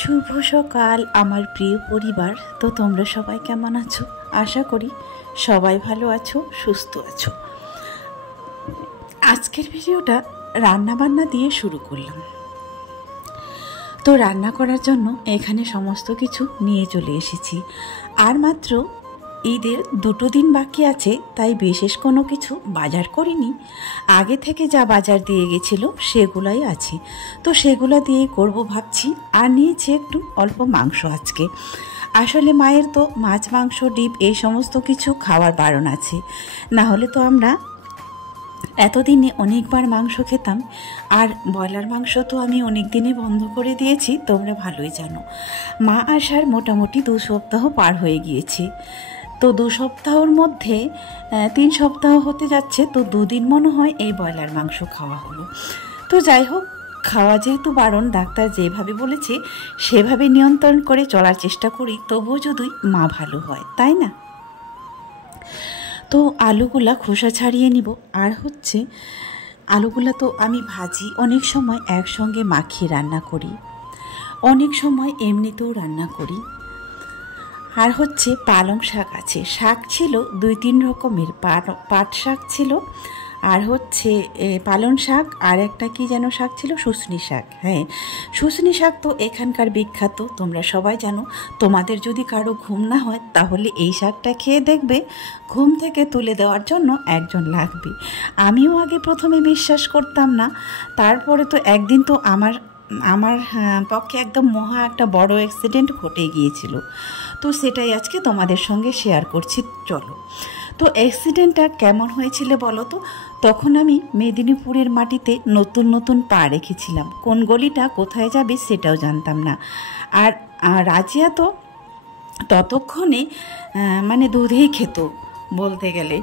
শুভ সকাল আমার প্রিয় পরিবার। তো তোমরা সবাই কেমন আছো? আশা করি সবাই ভালো আছো, সুস্থ আছো। আজকের ভিডিওটা রান্নাবান্না দিয়ে শুরু করলাম। তো রান্না করার জন্য এখানে সমস্ত কিছু নিয়ে চলে এসেছি। আর মাত্র ঈদের 2 দিন বাকি আছে, তাই বিশেষ কোনো কিছু বাজার করিনি। আগে থেকে যা বাজার দিয়ে গেছিল সেগুলাই আছে, তো সেগুলো দিয়েই করব ভাবছি। আর নিয়েছি একটু অল্প মাংস আজকে। আসলে মায়ের তো মাছ, মাংস, ডিম এই সমস্ত কিছু খাওয়ার বারণ আছে, না হলে তো আমরা এতদিনে অনেকবার মাংস খেতাম। আর ব্রয়লার মাংস তো আমি অনেক দিনে বন্ধ করে দিয়েছি, তোমরা ভালোই জানো। মা আসার মোটামুটি 2 সপ্তাহ পার হয়ে গিয়েছে। তো 2 সপ্তাহর মধ্যে 3 সপ্তাহ হতে যাচ্ছে, তো 2 দিন মনে হয় এই ব্রয়লার মাংস খাওয়া হলো। তো যাই হোক, খাওয়া যেহেতু বারণ, ডাক্তার যেভাবে বলেছে সেভাবে নিয়ন্ত্রণ করে চলার চেষ্টা করি, তবুও যদি মা ভালো হয়, তাই না? তো আলুগুলা খোসা ছাড়িয়ে নিব। আর আলুগুলা তো আমি ভাজি, অনেক সময় একসঙ্গে মাখিয়ে রান্না করি, অনেক সময় এমনিতেও রান্না করি। আর পালং শাক আছে, শাক ছিল 2-3 রকমের। পাট শাক ছিল, আর পালং শাক, আর একটা কি যেন শাক ছিল, শুশনি শাক। হ্যাঁ, শুশনি শাক তো এখানকার বিখ্যাত, তোমরা সবাই জানো। তোমাদের যদি কারো ঘুম না হয় তাহলে এই শাকটা খেয়ে দেখবে ঘুম থেকে তুলে দেওয়ার জন্য একজন লাগবে। আমিও আগে প্রথমে বিশ্বাস করতাম না, তারপরে তো একদিন তো আমার পক্ষে একদম মহা একটা বড় অ্যাক্সিডেন্ট ঘটে গিয়েছিল। তো সেটাই আজকে তোমাদের সঙ্গে শেয়ার করছি, চলো। তো অ্যাক্সিডেন্টটা কেমন হয়েছিল বলো তো? তখন আমি মেদিনীপুরের মাটিতে নতুন নতুন পা রেখেছিলাম, কোন গলিটা কোথায় যাবে সেটাও জানতাম না। আর রাজিয়া তো ততক্ষণে দুধেই খেত বলতে গেলে,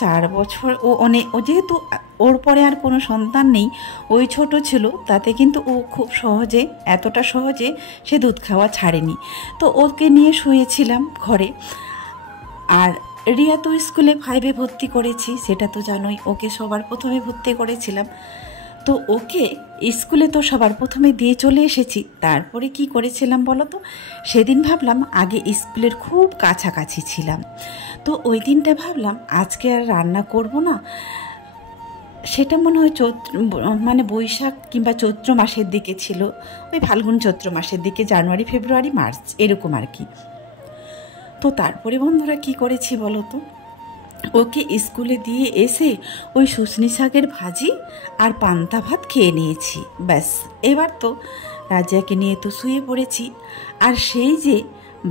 4 বছর। ও যেহেতু ওর পরে আর কোনো সন্তান নেই, ওই ছোট ছিল, তাতে কিন্তু ও খুব সহজে, এতটা সহজে সে দুধ খাওয়া ছাড়েনি। তো ওকে নিয়ে শুয়েছিলাম ঘরে। আর রিয়া তো স্কুলে 5-এ ভর্তি করেছি, সেটা তো জানোই। ওকে সবার প্রথমে ভর্তি করেছিলাম। তো ওকে স্কুলে তো সবার প্রথমে দিয়ে চলে এসেছি। তারপরে কি করেছিলাম বলো তো? সেদিন ভাবলাম, আগে স্কুলের খুব কাছাকাছি ছিলাম, তো ওই দিনটা ভাবলাম আজকে আর রান্না করব না। সেটা মনে হয় বৈশাখ কিংবা চৈত্র মাসের দিকে ছিল, ওই ফাল্গুন চৈত্র মাসের দিকে, জানুয়ারি, ফেব্রুয়ারি, মার্চ এরকম আর কি। তো তারপরে বন্ধুরা কি করেছি বলো তো? ওকে স্কুলে দিয়ে এসে ওই শুশনি শাকের ভাজি আর পান্তা ভাত খেয়ে নিয়েছি, ব্যাস। এবার তো রাজিয়াকে নিয়ে তো শুয়ে পড়েছি। আর সেই যে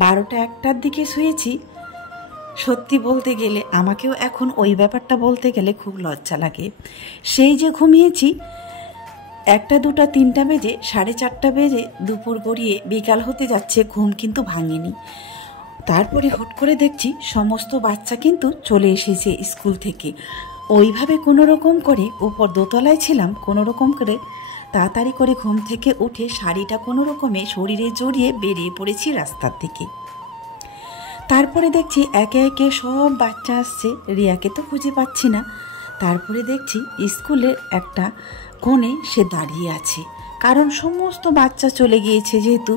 12টা-1টার দিকে শুয়েছি, সত্যি বলতে গেলে আমাকেও এখন ওই ব্যাপারটা বলতে গেলে খুব লজ্জা লাগে। সেই যে ঘুমিয়েছি 1টা, 2টা, 3টা বেজে, 4:30 বেজে, দুপুর গড়িয়ে বিকাল হতে যাচ্ছে, ঘুম কিন্তু ভাঙেনি। তারপরে হুট করে দেখছি সমস্ত বাচ্চা কিন্তু চলে এসেছে স্কুল থেকে। ওইভাবে কোনো রকম করে, উপর দোতলায় ছিলাম, কোনো রকম করে তাড়াতাড়ি করে ঘুম থেকে উঠে শাড়িটা কোনো রকমে শরীরে জড়িয়ে বেরিয়ে পড়েছি রাস্তার দিকে। তারপরে দেখছি একে একে সব বাচ্চা আসছে, রিয়াকে তো খুঁজে পাচ্ছি না। তারপরে দেখছি স্কুলের একটা কোণে সে দাঁড়িয়ে আছে, কারণ সমস্ত বাচ্চা চলে গিয়েছে যেহেতু।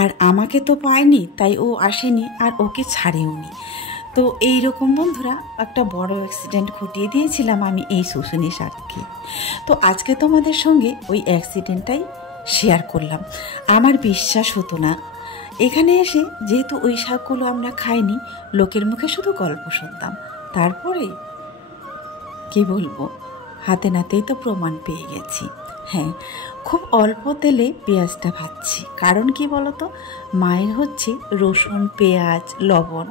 আর আমাকে তো পায়নি, তাই ও আসেনি, আর ওকে ছাড়েওনি। তো এইরকম বন্ধুরা একটা বড় অ্যাক্সিডেন্ট ঘটিয়ে দিয়েছিলাম আমি এই শুশনি শাককে। তো আজকে তোমাদের সঙ্গে ওই অ্যাক্সিডেন্টটাই শেয়ার করলাম। আমার বিশ্বাস হতো না এখানে এসে, যেহেতু ওই শাকগুলো আমরা খাইনি, লোকের মুখে শুধু গল্প শুনতাম। তারপরে কি বলবো, হাতে নাতেই তো প্রমাণ পেয়ে গেছি। হ্যাঁ, খুব অল্প তেলে পেঁয়াজটা ভাজছি, কারণ কি বলতো, মায়ের রসুন, পেঁয়াজ, লবণ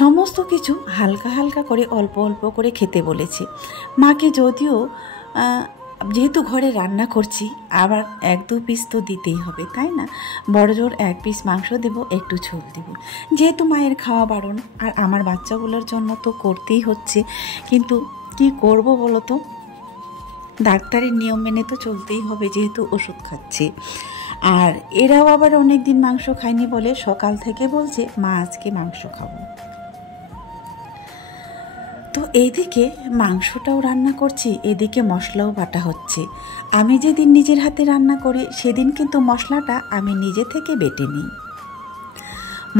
সমস্ত কিছু হালকা হালকা করে অল্প অল্প করে খেতে বলেছে। মাকে যদিও যেহেতু ঘরে রান্না করছি, আবার 1-2 পিস তো দিতেই হবে, তাই না? বড় জোর 1 পিস মাংস দেব, একটু ঝোল দেব, যেহেতু মায়ের খাওয়া বারণ। আর আমার বাচ্চাগুলোর জন্য তো করতেই হচ্ছে, কিন্তু কি করব বলো তো, ডাক্তারের নিয়ম মেনে তো চলতেই হবে, যেহেতু ওষুধ খাচ্ছে। আর এরাও আবার অনেক দিন মাংস খায়নি বলে সকাল থেকে বলছে, মা আজকে মাংস খাবো। তো এইদিকে মাংসটাও রান্না করছি, এদিকে মশলাও বাটা হচ্ছে। আমি যেদিন নিজের হাতে রান্না করি সেদিন কিন্তু মশলাটা আমি নিজে থেকে বেটে নিই।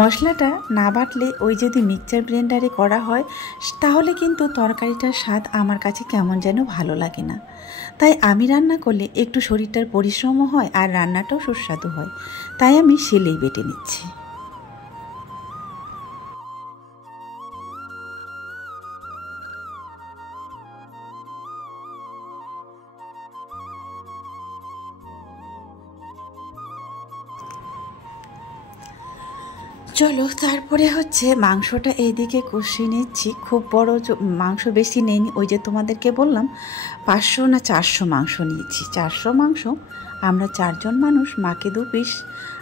মশলাটা না বাটলে ওই যদি মিক্সচার ব্লেন্ডারে করা হয় তাহলে কিন্তু তরকারিটার স্বাদ আমার কাছে কেমন যেন ভালো লাগে না। তাই আমি রান্না করলে একটু শরীরটার পরিশ্রমও হয় আর রান্নাটাও সুস্বাদু হয়, তাই আমি শিলেই বেটে নিচ্ছি। চলো তারপরে হচ্ছে মাংসটা এইদিকে কষিয়ে নিচ্ছি। খুব বড় মাংস বেশি নেইনি, ওই যে তোমাদেরকে বললাম 500 না 400 মাংস নিয়েছি। 400 মাংস, আমরা 4 জন মানুষ, মাকে 2 পিস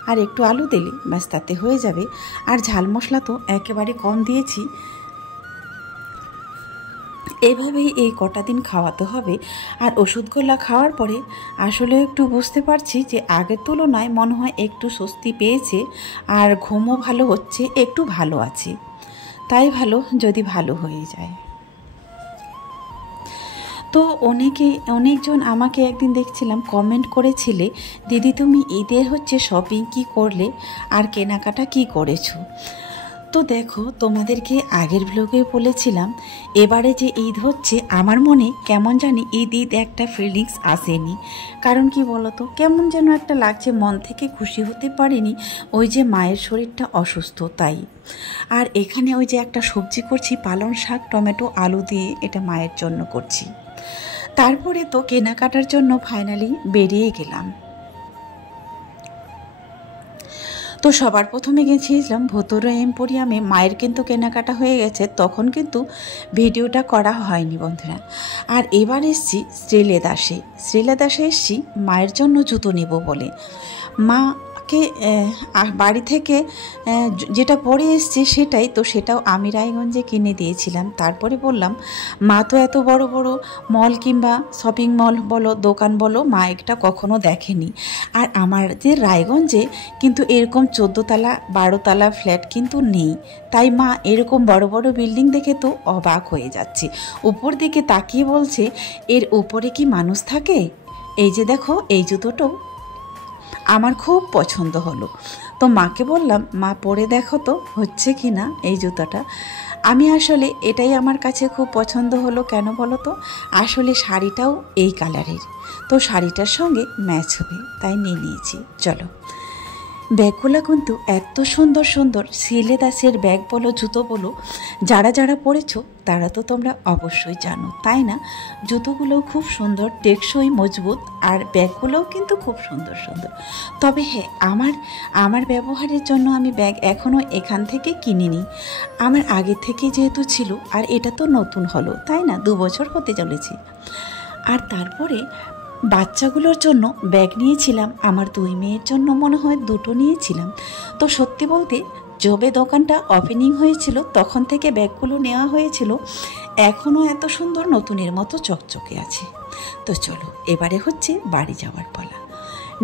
আর একটু আলু দিলে ব্যাস তাতে হয়ে যাবে। আর ঝাল মশলা তো একেবারে কম দিয়েছি। এভাবেই এই কটা দিন খাওয়াতে হবে। আর ওষুধগুলো খাওয়ার পরে আসলে একটু বুঝতে পারছি যে আগের তুলনায় মনে হয় একটু স্বস্তি পেয়েছে আর ঘুমও ভালো হচ্ছে, একটু ভালো আছে। তাই ভালো যদি ভালো হয়ে যায়। তো অনেকজন আমাকে একদিন দেখছিলাম কমেন্ট করেছিলে, দিদি তুমি ঈদের হচ্ছে শপিং কি করলে আর কেনাকাটা কি করেছো। তো দেখো, তোমাদেরকে আগের ব্লগে বলেছিলাম এবারে যে ঈদ হচ্ছে আমার মনে কেমন জানি ঈদ একটা ফিলিংস আসেনি। কারণ কি বলতো, কেমন যেন একটা লাগছে, মন থেকে খুশি হতে পারিনি। ওই যে মায়ের শরীরটা অসুস্থ তাই। আর এখানে ওই যে একটা সবজি করছি, পালং শাক টমেটো আলু দিয়ে, এটা মায়ের জন্য করছি। তারপরে তো কেনাকাটার জন্য ফাইনালি বেরিয়ে গেলাম। তো সবার প্রথমে গেছিলাম ভোতরা এম্পোরিয়ামে। মায়ের কিন্তু কেনাকাটা হয়ে গেছে, তখন কিন্তু ভিডিওটা করা হয়নি বন্ধুরা। আর এবার এসছি শ্রীলেদাসে এসছি মায়ের জন্য জুতো নেব বলে। মাকে বাড়ি থেকে যেটা পরে এসছে সেটাই, তো সেটাও আমি রায়গঞ্জে কিনে দিয়েছিলাম। তারপরে বললাম মা তো এত বড় বড় মল কিংবা শপিং মল বলো দোকান বলো মা একটা কখনো দেখেনি। আর আমার যে রায়গঞ্জে কিন্তু এরকম 14 তলা 12 তলা ফ্ল্যাট কিন্তু নেই। তাই মা এরকম বড় বড় বিল্ডিং দেখে তো অবাক হয়ে যাচ্ছে। উপর দিকে তাকিয়ে বলছে এর উপরে কি মানুষ থাকে। এই যে দেখো, এই জুতোটাও আমার খুব পছন্দ হলো। তো মাকে বললাম মা পরে দেখো তো হচ্ছে কি না এই জুতোটা। আমি আসলে এটাই আমার কাছে খুব পছন্দ হলো। কেন বলো তো, আসলে শাড়িটাও এই কালারের, তো শাড়িটার সঙ্গে ম্যাচ হবে তাই নিয়ে নিয়েছি। চলো, ব্যাগগুলো কিন্তু এত সুন্দর সুন্দর শ্রীলেদাসের ব্যাগ বলো জুতো বলো, যারা যারা পরেছো তারা তো তোমরা অবশ্যই জানো, তাই না? জুতোগুলোও খুব সুন্দর, টেকসই, মজবুত, আর ব্যাগগুলোও কিন্তু খুব সুন্দর সুন্দর। তবে হ্যাঁ, আমার ব্যবহারের জন্য আমি ব্যাগ এখনও এখান থেকে কিনিনি। আমার আগে থেকে যেহেতু ছিল, আর এটা তো নতুন হলো তাই না, 2 বছর হতে চলেছে। আর তারপরে বাচ্চাগুলোর জন্য ব্যাগ নিয়েছিলাম, আমার 2 মেয়ের জন্য মনে হয় 2টো নিয়েছিলাম। তো সত্যি বলতে যবে দোকানটা ওপেনিং হয়েছিল তখন থেকে ব্যাগগুলো নেওয়া হয়েছিল, এখনও এত সুন্দর নতুনের মতো চকচকে আছে। তো চলো, এবারে হচ্ছে বাড়ি যাওয়ার পালা।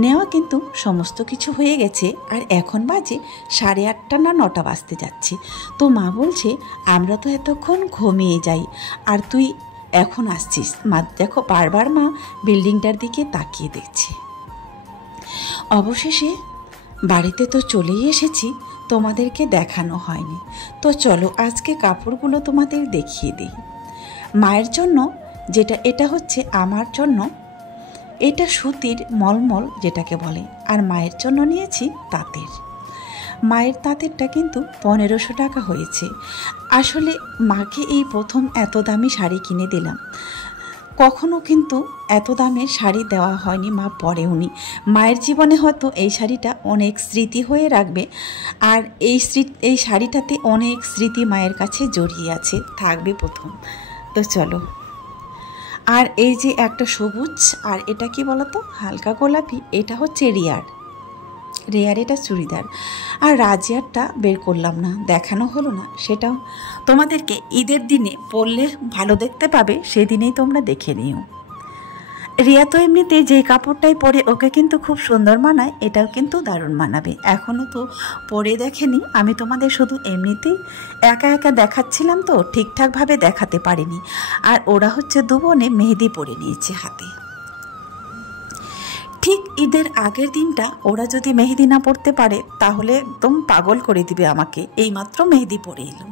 নেওয়া কিন্তু সমস্ত কিছু হয়ে গেছে, আর এখন বাজে 8:30 না 9টা বাজতে যাচ্ছে। তো মা বলছে আমরা তো এতক্ষণ ঘুমিয়ে যাই আর তুই এখন আসছিস। মা দেখো, বারবার মা বিল্ডিংটার দিকে তাকিয়ে দেখছে। অবশেষে বাড়িতে তো চলেই এসেছি, তোমাদেরকে দেখানো হয়নি। তো চলো আজকে কাপড়গুলো তোমাদের দেখিয়ে দিই। মায়ের জন্য যেটা, এটা হচ্ছে আমার জন্য, এটা সুতির মলমল যেটাকে বলে, আর মায়ের জন্য নিয়েছি তাঁতের। মায়ের তাঁতেরটা কিন্তু 1500 টাকা হয়েছে। আসলে মাকে এই প্রথম এত দামি শাড়ি কিনে দিলাম। কখনো কিন্তু এত দামের শাড়ি দেওয়া হয়নি, মা পরেওনি। মায়ের জীবনে হয়তো এই শাড়িটা অনেক স্মৃতি হয়ে রাখবে, আর এই শাড়িটাতে অনেক স্মৃতি মায়ের কাছে জড়িয়ে আছে, থাকবে প্রথম। তো চলো, আর এই যে একটা সবুজ, আর এটা কি বলতো, হালকা গোলাপি, এটা হচ্ছে রেয়ার এটা চুড়িদার। আর রাজিয়ারটা বের করলাম না, দেখানো হলো না, সেটাও তোমাদেরকে ঈদের দিনে পরলে ভালো দেখতে পাবে, সেদিনেই তোমরা দেখে নিও। রিয়া তো এমনিতে যে কাপড়টাই পরে ওকে কিন্তু খুব সুন্দর মানায়, এটাও কিন্তু দারুণ মানাবে। এখনও তো পরে দেখেনি, আমি তোমাদের শুধু এমনিতেই একা একা দেখাচ্ছিলাম, তো ঠিকঠাকভাবে দেখাতে পারিনি। আর ওরা হচ্ছে দুবনে মেহেদি পরে নিয়েছে হাতে। ঠিক ঈদের আগের দিনটা ওরা যদি মেহেদি না পড়তে পারে তাহলে একদম পাগল করে দিবে আমাকে। এইমাত্র মেহেদি পরে এলো।